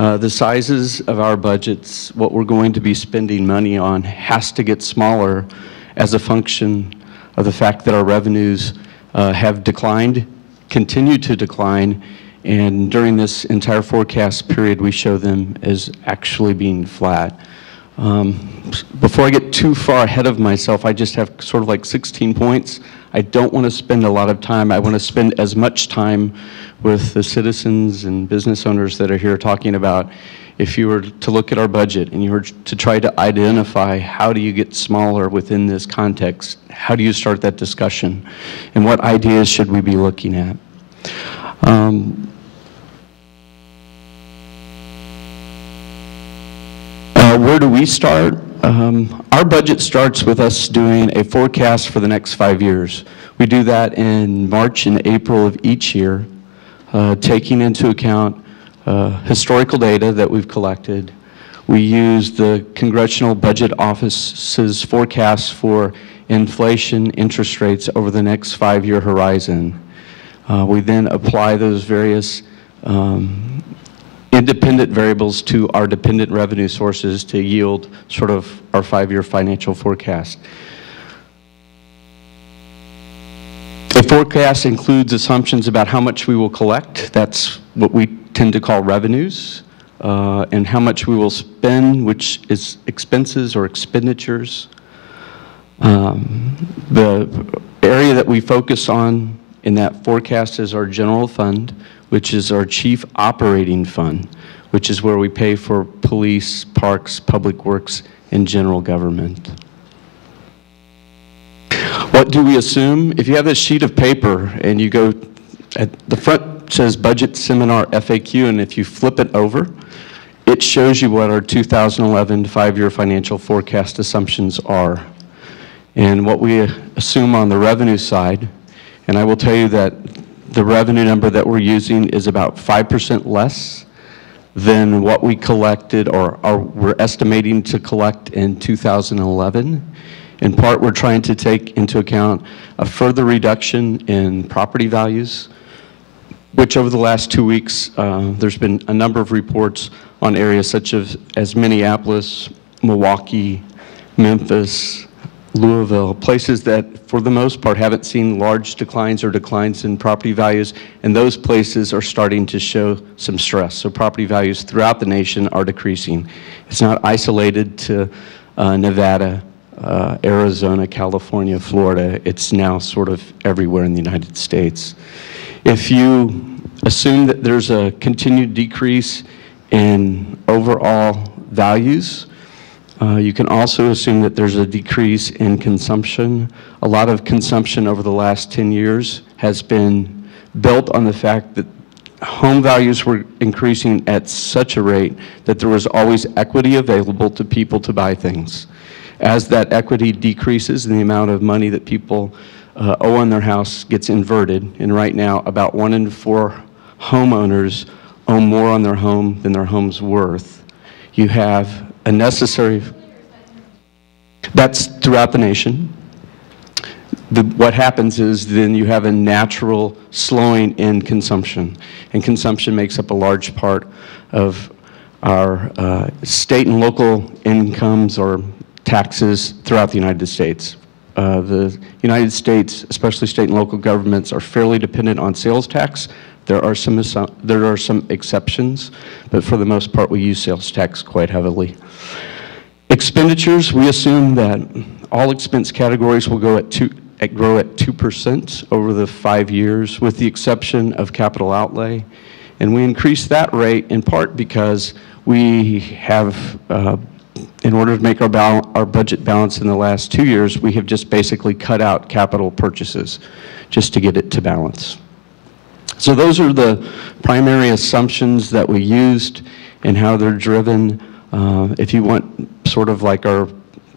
The sizes of our budgets, what we're going to be spending money on, has to get smaller as a function of the fact that our revenues have declined, continue to decline, and during this entire forecast period, we show them as actually being flat. Before I get too far ahead of myself, I just have sort of like 16 points. I don't want to spend a lot of time. I want to spend as much time with the citizens and business owners that are here talking about, if you were to look at our budget and you were to try to identify how do you get smaller within this context, how do you start that discussion, and what ideas should we be looking at? Where do we start? Our budget starts with us doing a forecast for the next 5 years. We do that in March and April of each year, taking into account historical data that we've collected. We use the Congressional Budget Office's forecast for inflation, interest rates over the next 5-year horizon. We then apply those various independent variables to our dependent revenue sources to yield sort of our 5-year financial forecast. The forecast includes assumptions about how much we will collect. That's what we tend to call revenues, and how much we will spend, which is expenses or expenditures. The area that we focus on in that forecast is our general fund, which is our chief operating fund, which is where we pay for police, parks, public works, and general government. What do we assume? If you have this sheet of paper and you go, at the front says Budget Seminar FAQ, and if you flip it over, it shows you what our 2011 5-year financial forecast assumptions are. And what we assume on the revenue side, and I will tell you that the revenue number that we're using is about 5% less than what we collected or we're estimating to collect in 2011. In part, we're trying to take into account a further reduction in property values, which over the last 2 weeks, there's been a number of reports on areas such as Minneapolis, Milwaukee, Memphis, Louisville, places that for the most part haven't seen large declines or declines in property values, and those places are starting to show some stress. So property values throughout the nation are decreasing. It's not isolated to Nevada, Arizona, California, Florida. It's now sort of everywhere in the United States. If you assume that there's a continued decrease in overall values, you can also assume that there's a decrease in consumption. A lot of consumption over the last 10 years has been built on the fact that home values were increasing at such a rate that there was always equity available to people to buy things. As that equity decreases and the amount of money that people owe on their house gets inverted, and right now about 1 in 4 homeowners owe more on their home than their home's worth. You have a necessary, that's throughout the nation. What happens is then you have a natural slowing in consumption, and consumption makes up a large part of our state and local incomes or taxes throughout the United States. The United States, especially state and local governments, are fairly dependent on sales tax. There are some exceptions, but for the most part, we use sales tax quite heavily. Expenditures, we assume that all expense categories will grow at 2% over the 5 years, with the exception of capital outlay. And we increase that rate in part because we have, in order to make our budget balance in the last 2 years, we have just basically cut out capital purchases just to get it to balance. So those are the primary assumptions that we used and how they're driven. If you want sort of like our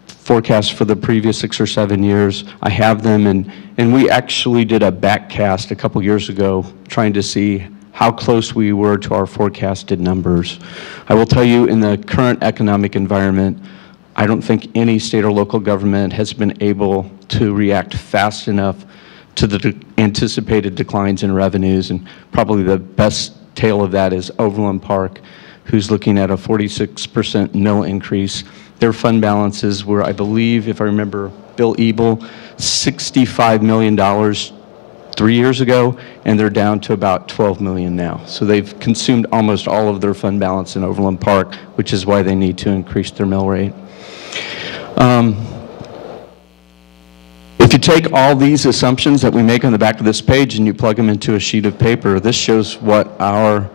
forecast for the previous 6 or 7 years, I have them, and we actually did a backcast a couple years ago trying to see how close we were to our forecasted numbers. I will tell you, in the current economic environment, I don't think any state or local government has been able to react fast enough to the anticipated declines in revenues, and probably the best tale of that is Overland Park who's looking at a 46% mill increase. Their fund balances were, I believe, if I remember Bill Ebel, $65 million 3 years ago, and they're down to about $12 million now. So they've consumed almost all of their fund balance in Overland Park, which is why they need to increase their mill rate. If you take all these assumptions that we make on the back of this page and you plug them into a sheet of paper, this shows what our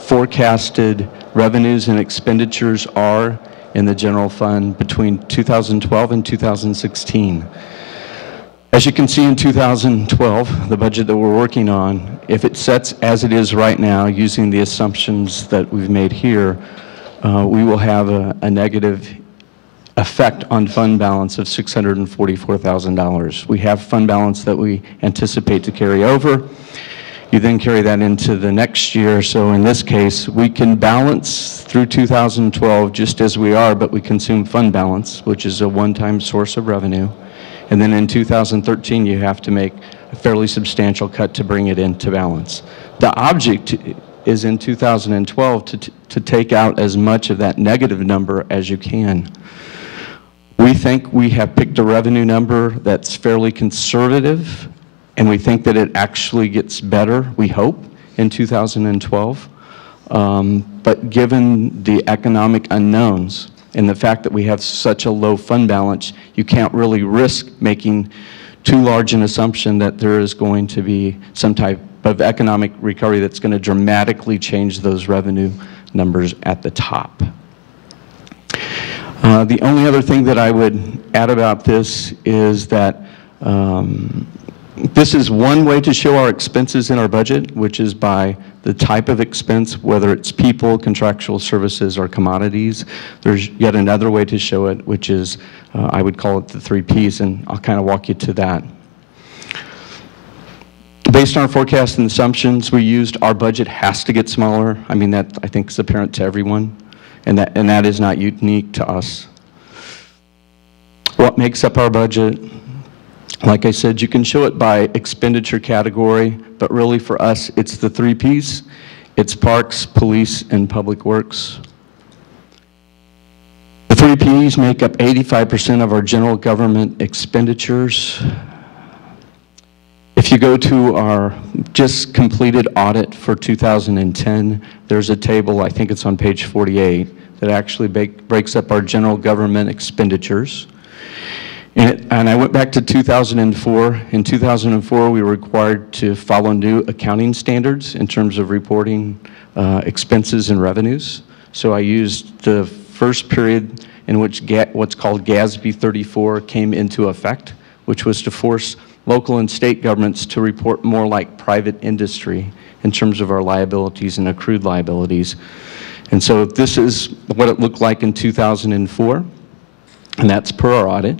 forecasted revenues and expenditures are in the general fund between 2012 and 2016. As you can see in 2012, the budget that we're working on, if it sets as it is right now using the assumptions that we've made here, we will have a negative effect on fund balance of $644,000. We have fund balance that we anticipate to carry over. You then carry that into the next year. So in this case, we can balance through 2012 just as we are, but we consume fund balance, which is a one-time source of revenue. And then in 2013, you have to make a fairly substantial cut to bring it into balance. The object is in 2012 to take out as much of that negative number as you can. We think we have picked a revenue number that's fairly conservative, and we think that it actually gets better, we hope, in 2012. But given the economic unknowns and the fact that we have such a low fund balance, you can't really risk making too large an assumption that there is going to be some type of economic recovery that's going to dramatically change those revenue numbers at the top. The only other thing that I would add about this is that this is one way to show our expenses in our budget, which is by the type of expense, whether it's people, contractual services, or commodities. There's yet another way to show it, which is, I would call it the 3 Ps, and I'll kind of walk you to that. Based on our forecast and assumptions we used, our budget has to get smaller. I mean, that I think is apparent to everyone, and that is not unique to us. What makes up our budget? Like I said, you can show it by expenditure category, but really for us, it's the 3 Ps. It's parks, police, and public works. The 3 Ps make up 85% of our general government expenditures. If you go to our just completed audit for 2010, there's a table, I think it's on page 48, that actually breaks up our general government expenditures. And I went back to 2004. In 2004, we were required to follow new accounting standards in terms of reporting expenses and revenues. So I used the first period in which what's called GASB 34 came into effect, which was to force local and state governments to report more like private industry in terms of our liabilities and accrued liabilities. And so this is what it looked like in 2004, and that's per our audit.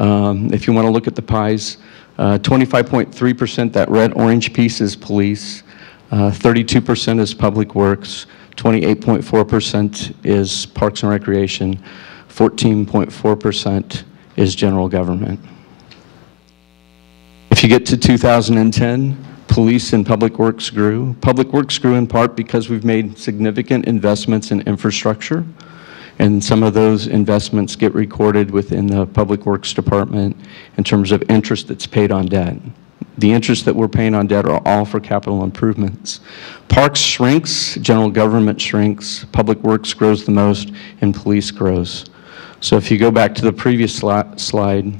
If you want to look at the pies, 25.3%, that red-orange piece is police, 32% is public works, 28.4% is parks and recreation, 14.4% is general government. If you get to 2010, police and public works grew. Public works grew in part because we've made significant investments in infrastructure, and some of those investments get recorded within the Public Works Department in terms of interest that's paid on debt. The interest that we're paying on debt are all for capital improvements. Parks shrinks, general government shrinks, public works grows the most, and police grows. So if you go back to the previous slide,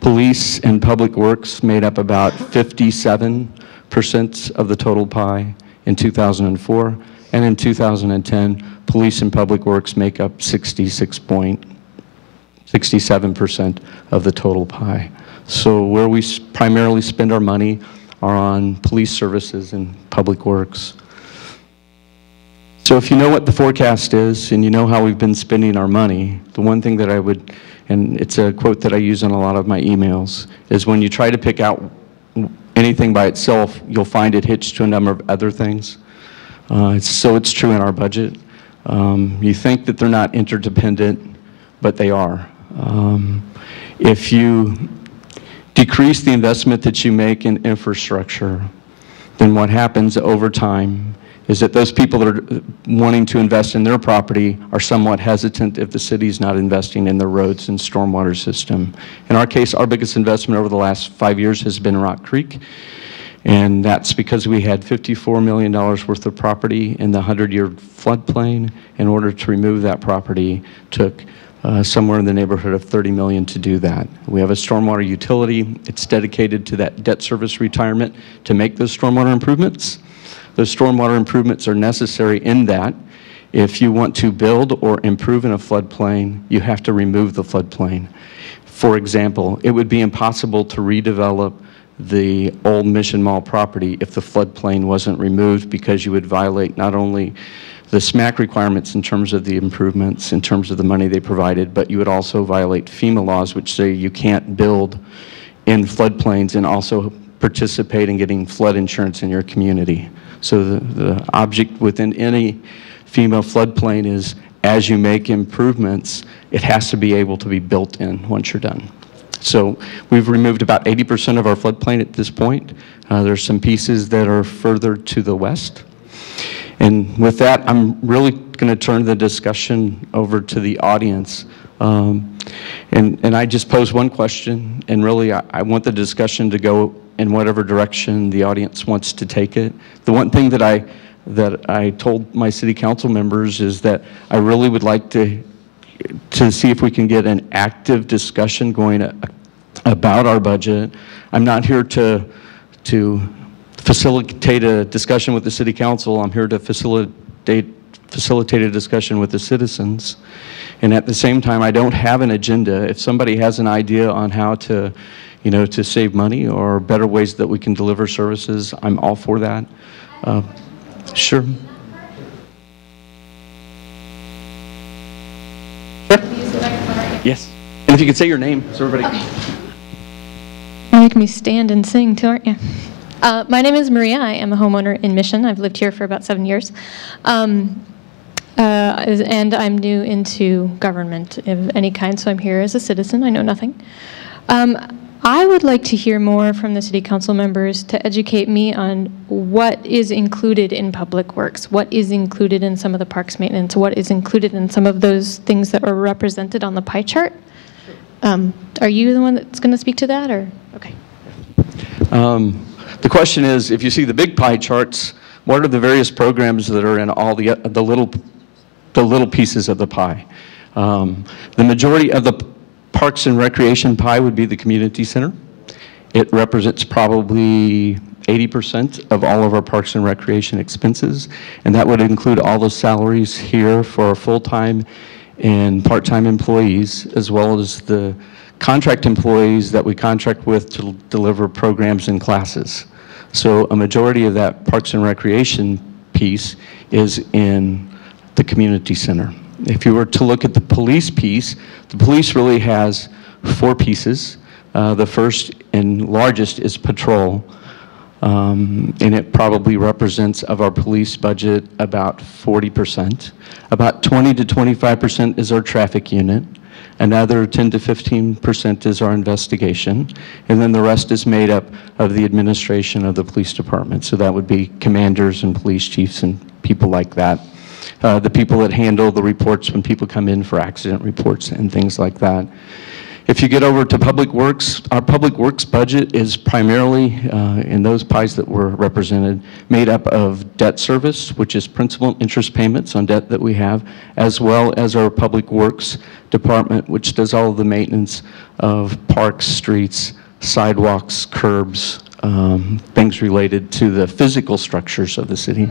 police and public works made up about 57% of the total pie in 2004, and in 2010, police and public works make up 67% of the total pie. So where we primarily spend our money are on police services and public works. So if you know what the forecast is and you know how we've been spending our money, the one thing that I would, and it's a quote that I use in a lot of my emails, is when you try to pick out anything by itself, you'll find it hitched to a number of other things. So it's true in our budget. You think that they're not interdependent, but they are. If you decrease the investment that you make in infrastructure, then what happens over time is that those people that are wanting to invest in their property are somewhat hesitant if the city's not investing in the roads and stormwater system. In our case, our biggest investment over the last 5 years has been Rock Creek, and that's because we had $54 million worth of property in the 100-year floodplain. In order to remove that property, took somewhere in the neighborhood of $30 million to do that. We have a stormwater utility. It's dedicated to that debt service retirement to make those stormwater improvements. Those stormwater improvements are necessary in that if you want to build or improve in a floodplain, you have to remove the floodplain. For example, it would be impossible to redevelop the old Mission Mall property if the floodplain wasn't removed, because you would violate not only the SMAC requirements in terms of the improvements, in terms of the money they provided, but you would also violate FEMA laws, which say you can't build in floodplains and also participate in getting flood insurance in your community. So the object within any FEMA floodplain is, as you make improvements, it has to be able to be built in once you're done. So we've removed about 80% of our floodplain at this point. There's some pieces that are further to the west. And with that, I'm really going to turn the discussion over to the audience. And I just pose one question, and really I want the discussion to go in whatever direction the audience wants to take it. The one thing that I told my city council members is that I really would like to see if we can get an active discussion going about our budget. I'm not here to facilitate a discussion with the city council. I'm here to facilitate a discussion with the citizens. And at the same time, I don't have an agenda. If somebody has an idea on how to, to save money or better ways that we can deliver services, I'm all for that. Sure. Yes. And if you could say your name, so everybody. Okay. You'll make me stand and sing too, aren't you? My name is Maria. I am a homeowner in Mission. I've lived here for about 7 years. And I'm new into government of any kind, so I'm here as a citizen. I know nothing. I would like to hear more from the city council members to educate me on what is included in public works, what is included in some of the parks maintenance, what is included in some of those things that are represented on the pie chart. Are you the one that's going to speak to that, or? Okay. The question is, if you see the big pie charts, what are the various programs that are in all the little pieces of the pie? The majority of the Parks and Recreation pie would be the community center. It represents probably 80% of all of our Parks and Recreation expenses, and that would include all the salaries here for our full-time and part-time employees, as well as the contract employees that we contract with to deliver programs and classes. So a majority of that Parks and Recreation piece is in the community center. If you were to look at the police piece, the police really has 4 pieces. The first and largest is patrol, and it probably represents of our police budget about 40%. About 20 to 25% is our traffic unit. Another 10 to 15% is our investigation, and then the rest is made up of the administration of the police department. So that would be commanders and police chiefs and people like that. The people that handle the reports when people come in for accident reports and things like that. If you get over to Public Works, our Public Works budget is primarily, in those pies that were represented, made up of debt service, which is principal and interest payments on debt that we have, as well as our Public Works department, which does all of the maintenance of parks, streets, sidewalks, curbs, things related to the physical structures of the city.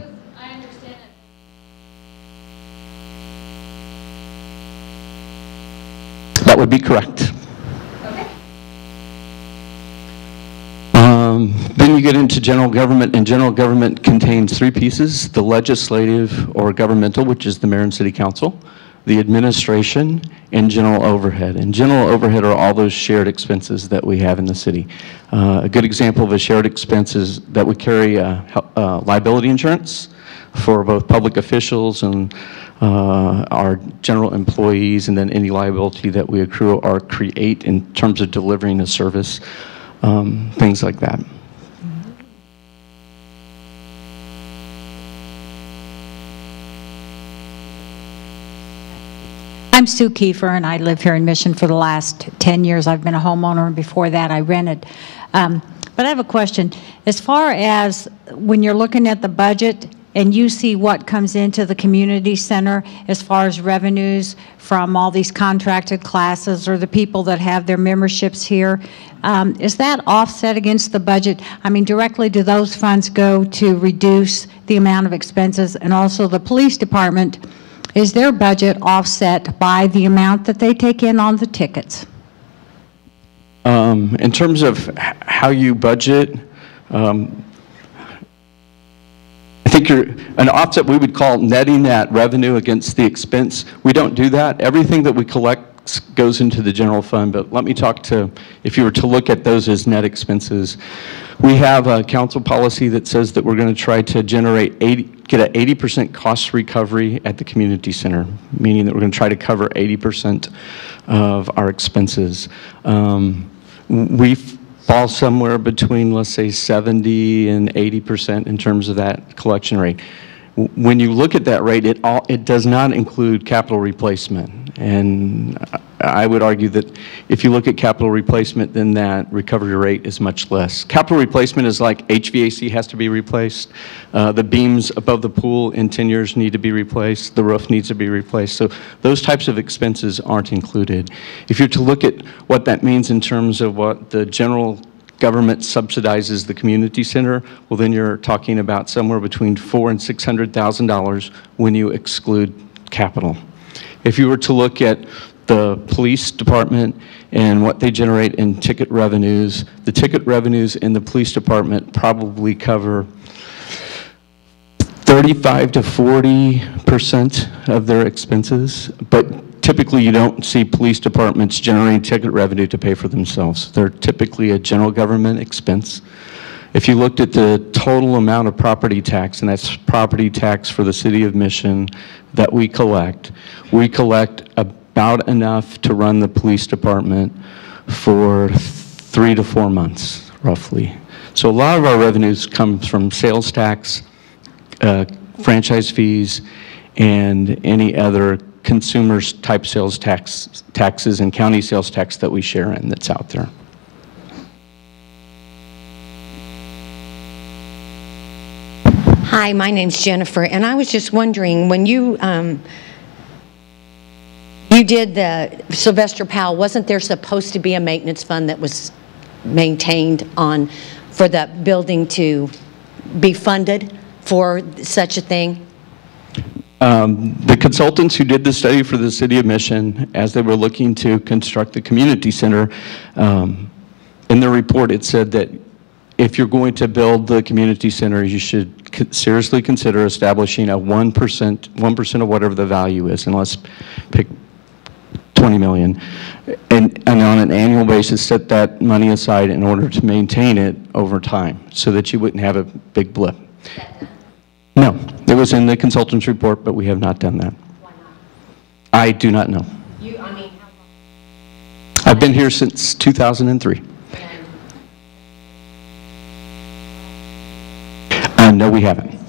That would be correct. Okay. Then you get into general government, and general government contains 3 pieces: the legislative or governmental, which is the mayor and city council, the administration, and general overhead. And general overhead are all those shared expenses that we have in the city. A good example of a shared expense is that we carry liability insurance for both public officials and our general employees, and then any liability that we accrue or create in terms of delivering a service, things like that. I'm Sue Kiefer, and I live here in Mission for the last 10 years. I've been a homeowner, and before that I rented. But I have a question. As far as when you're looking at the budget and you see what comes into the community center as far as revenues from all these contracted classes or the people that have their memberships here, is that offset against the budget? I mean, directly do those funds go to reduce the amount of expenses? And also the police department, is their budget offset by the amount that they take in on the tickets? In terms of how you budget, I think an offset we would call netting that revenue against the expense. We don't do that. Everything that we collect goes into the general fund, but let me talk to, if you were to look at those as net expenses, we have a council policy that says that we're going to try to generate get an 80% cost recovery at the community center, meaning that we're going to try to cover 80% of our expenses. We fall somewhere between, let's say, 70 and 80% in terms of that collection rate. When you look at that rate, it does not include capital replacement. And I would argue that if you look at capital replacement, then that recovery rate is much less. Capital replacement is like HVAC has to be replaced. The beams above the pool in 10 years need to be replaced. The roof needs to be replaced. So those types of expenses aren't included. If you're to look at what that means in terms of what the general government subsidizes the community center, well, then you're talking about somewhere between $400,000 and $600,000 when you exclude capital. If you were to look at the police department and what they generate in ticket revenues, the ticket revenues in the police department probably cover 35 to 40% of their expenses, but typically you don't see police departments generating ticket revenue to pay for themselves. They're typically a general government expense. If you looked at the total amount of property tax, and that's property tax for the city of Mission that we collect about enough to run the police department for 3 to 4 months, roughly. So a lot of our revenues come from sales tax, franchise fees, and any other consumers type sales taxes and county sales tax that we share in that's out there. Hi, my name's Jennifer, and I was just wondering, when you did the Sylvester Powell, wasn't there supposed to be a maintenance fund that was maintained for that building to be funded for such a thing? The consultants who did the study for the City of Mission, as they were looking to construct the community center, in their report it said that if you're going to build the community center, you should seriously consider establishing a 1% of whatever the value is, and let's pick 20 million, and on an annual basis set that money aside in order to maintain it over time so that you wouldn't have a big blip. No, it was in the consultant's report, but we have not done that. Why not? I do not know. How long? I've been here since 2003. No, we haven't.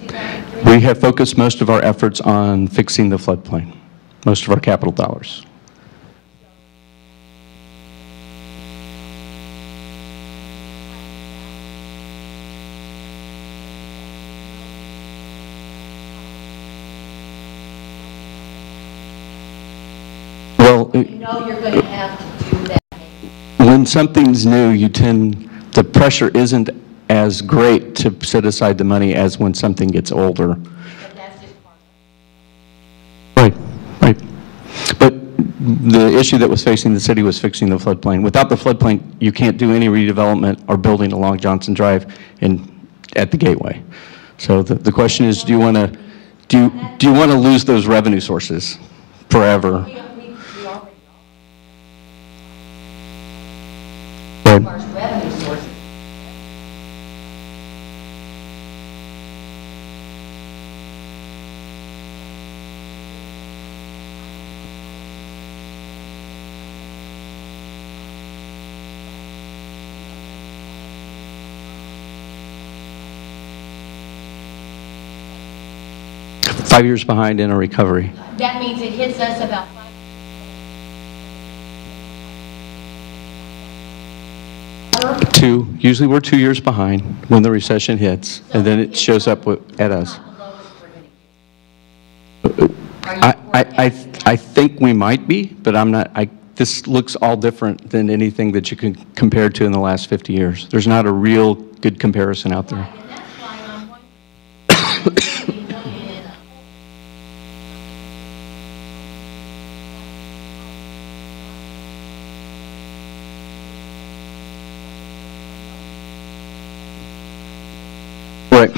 We have focused most of our efforts on fixing the floodplain, most of our capital dollars. Well, You know you're going to have to do that. when something's new, the pressure isn't as great to set aside the money as when something gets older. But that's just part of it. Right. But the issue that was facing the city was fixing the floodplain. Without the floodplain, you can't do any redevelopment or building along Johnson Drive at the gateway. So the question is, do you want to lose those revenue sources forever? We already Right. are revenue sources. $5 years behind in a recovery. That means it hits us about 5 Two. Usually we're 2 years behind when the recession hits, and then it shows up at us. I think we might be, but I'm not. This looks all different than anything that you can compare to in the last 50 years. There's not a real good comparison out there. Right.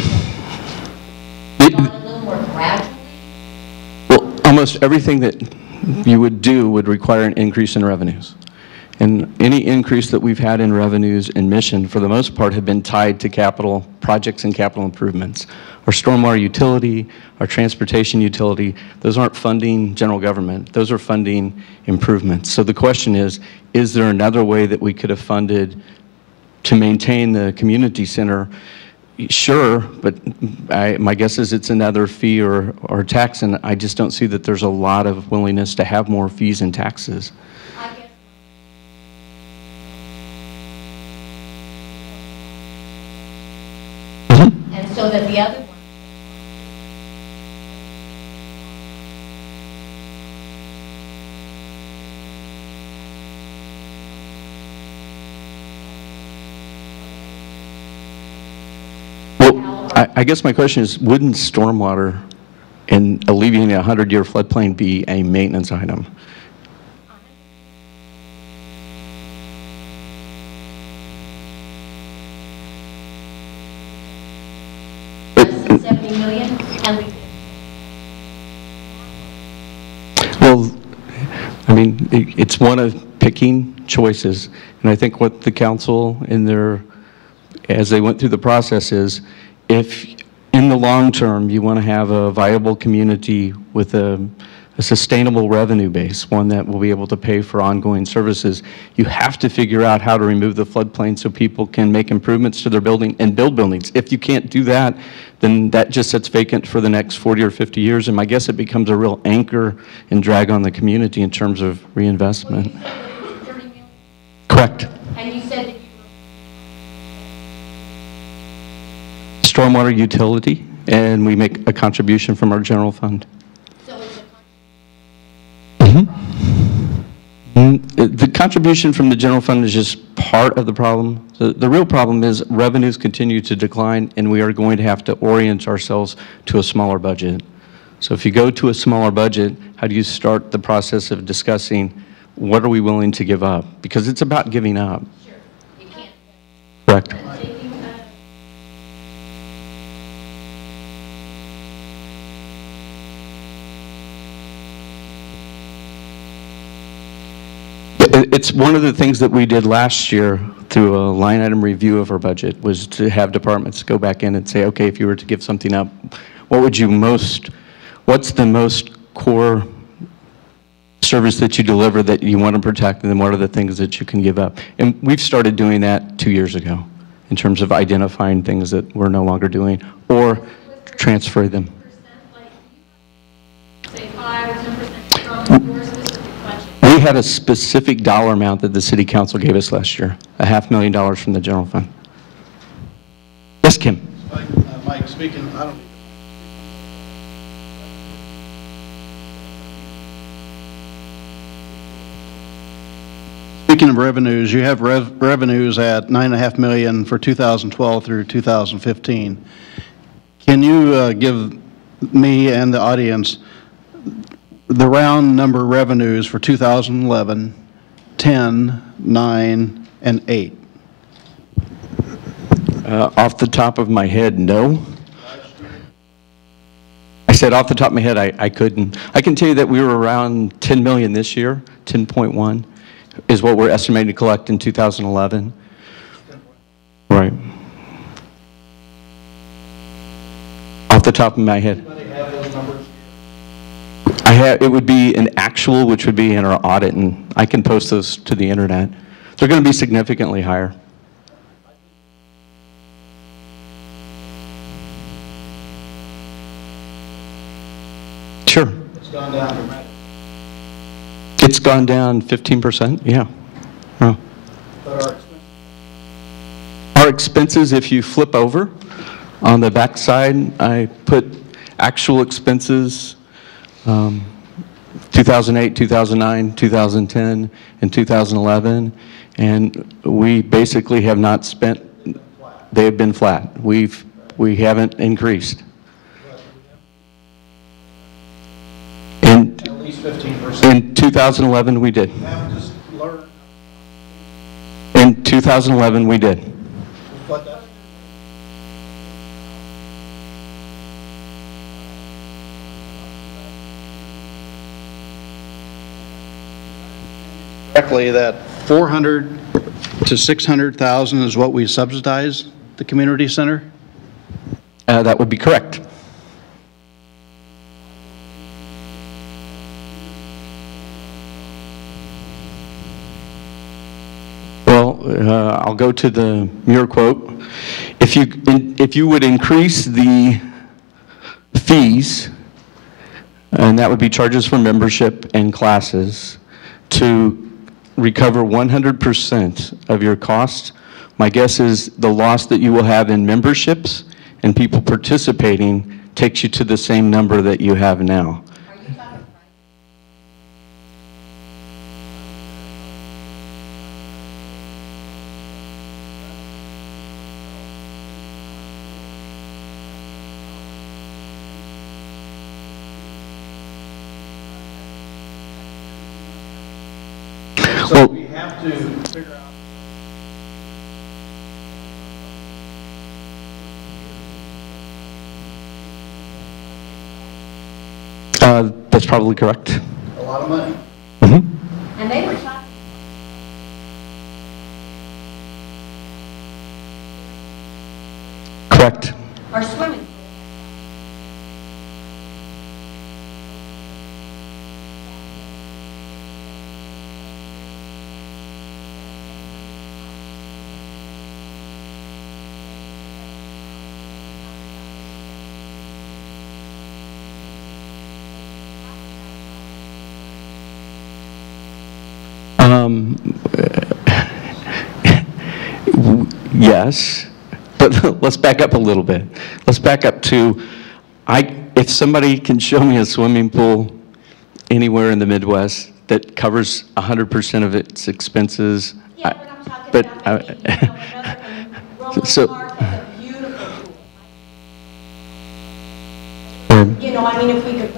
Well, almost everything that you would do would require an increase in revenues. And any increase that we've had in revenues in Mission, for the most part, have been tied to capital projects and capital improvements. Our stormwater utility, our transportation utility, those aren't funding general government. Those are funding improvements. So the question is there another way that we could have funded to maintain the community center? Sure, but my guess is it's another fee or tax, and I just don't see that there's a lot of willingness to have more fees and taxes. And so that the other one. I guess my question is, wouldn't stormwater and alleviating a 100-year floodplain be a maintenance item? $70 million, and we. Well, I mean, it's one of picking choices, and I think what the council as they went through the process is, if in the long term you want to have a viable community with a sustainable revenue base, one that will be able to pay for ongoing services, you have to figure out how to remove the floodplain so people can make improvements to their building and build buildings. If you can't do that, then that just sits vacant for the next 40 or 50 years, and my guess it becomes a real anchor and drag on the community in terms of reinvestment. Well, you said that it was $30 million. Correct. And you said that you Stormwater utility, and we make a contribution from our general fund. so it's a The contribution from the general fund is just part of the problem. The real problem is revenues continue to decline, and we are going to have to orient ourselves to a smaller budget. So if you go to a smaller budget, how do you start the process of discussing what are we willing to give up? Because it's about giving up. Sure. You can't. Correct. It's one of the things that we did last year through a line item review of our budget, was to have departments go back in and say, okay, if you were to give something up, what's the most core service that you deliver that you want to protect, and then what are the things that you can give up? And we've started doing that 2 years ago in terms of identifying things that we're no longer doing or transfer them. Say 5 or 10% from your specific budget. We had a specific dollar amount that the city council gave us last year, $500,000 from the general fund. Yes, Kim. Mike, speaking, I don't. Speaking of revenues, you have revenues at $9.5 million for 2012 through 2015. Can you give me and the audience the round number revenues for 2011, 10, 9, and 8? Off the top of my head, no. I said off the top of my head, I couldn't. I can tell you that we were around 10 million this year, 10.1 is what we're estimating to collect in 2011. Right. Off the top of my head. It would be an actual, which would be in our audit, and I can post those to the internet. They're going to be significantly higher. Sure. It's gone down dramatically. It's gone down 15%, yeah. Oh. But our expenses. Our expenses, if you flip over, on the back side, I put actual expenses, 2008, 2009, 2010, and 2011, and we basically have not spent, they have been flat. We haven't increased. At least 15%. In 2011, we did. Have just learned In 2011, we did. what that. Correctly, that 400 to 600,000 is what we subsidize the community center? That would be correct. Well, I'll go to the Muir quote. If you would increase the fees, and that would be charges for membership and classes, to recover 100% of your costs, my guess is the loss that you will have in memberships and people participating takes you to the same number that you have now. So we have to figure out. That's probably correct. A lot of money. And they were talking. Correct. Our swimming. Yes, but let's back up a little bit. Let's back up to, if somebody can show me a swimming pool anywhere in the Midwest that covers 100% of its expenses. Yeah, but I'm talking about another one. So- Roland Park is a beautiful pool. You know, I mean, if we could.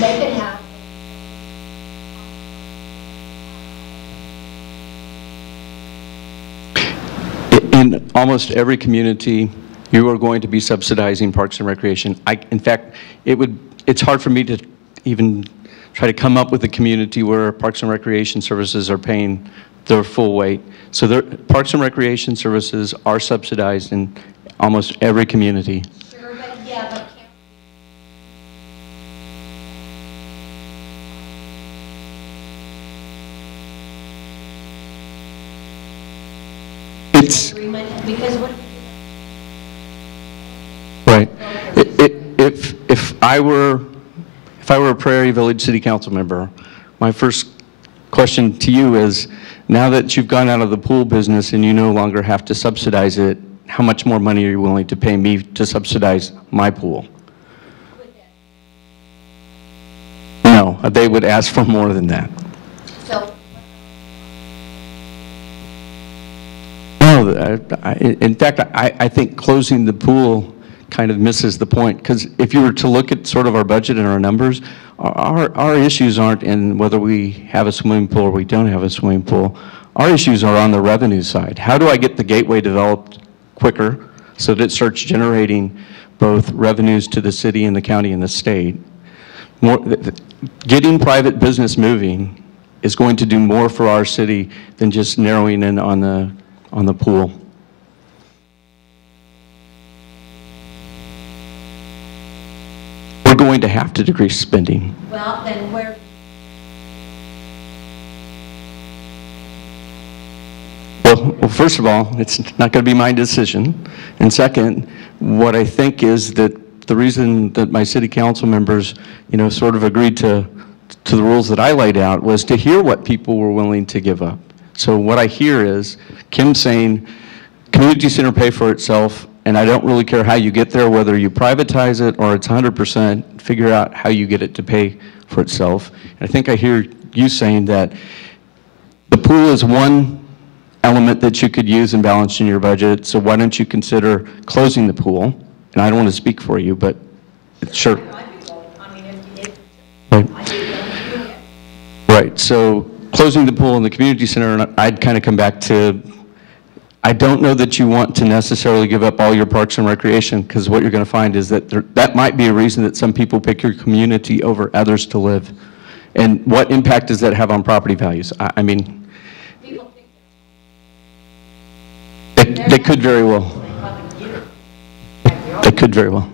They could have. In almost every community, you are going to be subsidizing parks and recreation. In fact, it's hard for me to even try to come up with a community where parks and recreation services are paying their full weight. So parks and recreation services are subsidized in almost every community. Sure, but yeah, but. It's Because what? right. If I were a Prairie Village City Council member, my first question to you is, now that you've gone out of the pool business and you no longer have to subsidize it, how much more money are you willing to pay me to subsidize my pool? No, they would ask for more than that. So. No, in fact, I think closing the pool kind of misses the point, because if you were to look at sort of our budget and our numbers, our issues aren't in whether we have a swimming pool or we don't have a swimming pool. Our issues are on the revenue side. How do I get the gateway developed quicker so that it starts generating both revenues to the city and the county and the state? Getting private business moving is going to do more for our city than just narrowing in on the pool. We're going to have to decrease spending. Well, then where? Well, Well, first of all, it's not going to be my decision. And second, what I think is that the reason that my city council members, sort of agreed to the rules that I laid out was to hear what people were willing to give up. So what I hear is Kim saying, community center pay for itself, and I don't really care how you get there, whether you privatize it or it's 100%, figure out how you get it to pay for itself. And I think I hear you saying that the pool is one element that you could use in balancing your budget, so why don't you consider closing the pool? And I don't want to speak for you, but sure. Right, so closing the pool in the community center, I'd kind of come back to, I don't know that you want to necessarily give up all your parks and recreation, because what you're going to find is that that might be a reason that some people pick your community over others to live. And what impact does that have on property values? I mean, they could very well. They could very well.